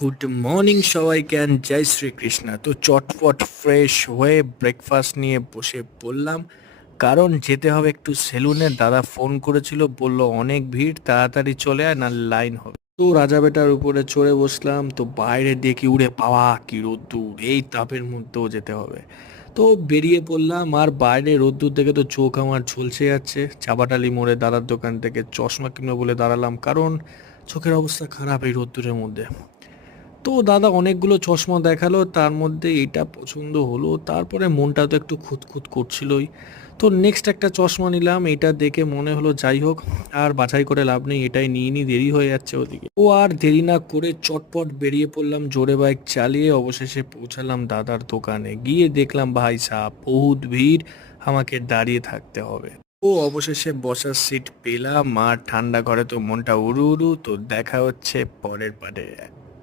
Good morning সবাইকে and জয় শ্রীকৃষ্ণ। তো চটপট ফ্রেশ হয়ে ব্রেকফাস্ট নিয়ে বসে পড়লাম, কারণ যেতে হবে একটু সেলুনে। দাদা ফোন করেছিল, বলল অনেক ভিড়, তাড়াতাড়ি চলে আয় না লাইন হবে। তো রাজা বেটার উপরে চড়ে বসলাম। তো বাইরে দেখি উড়ে পাওয়া কি রোদ্দুর, এই তাপের মধ্যেও যেতে হবে। তো বেরিয়ে পড়লাম, আর বাইরে রোদ্দুর দেখে তো চোখ আমার ঝলসে যাচ্ছে। চাপাটালি মোড়ে দাদার দোকান থেকে চশমা কিনবো বলে দাঁড়ালাম, কারণ চোখের অবস্থা খারাপ এই রোদ্দুরের মধ্যে। তো দাদা অনেকগুলো চশমা দেখালো, তার মধ্যে এটা পছন্দ হলো। তারপরে মনটা তো একটু খুঁতখুত করছিলই। তো নেক্সট একটা চশমা নিলাম, এটা দেখে মনে হলো যাই হোক, আর বাছাই করে লাভ নেই, এটাই নিয়ে নিই, দেরি হয়ে যাচ্ছে ওদিকে। ও আর দেরি না করে চটপট বেরিয়ে পড়লাম জোরে বাইক চালিয়ে। অবশেষে পৌঁছালাম দাদার দোকানে। গিয়ে দেখলাম ভাই সাহেব বহুত ভিড়, আমাকে দাঁড়িয়ে থাকতে হবে। ও অবশেষে বসার সিট পেলাম, আর ঠান্ডা ঘরে তো মনটা উড়ু উড়ু। তো দেখা হচ্ছে পরের পারে।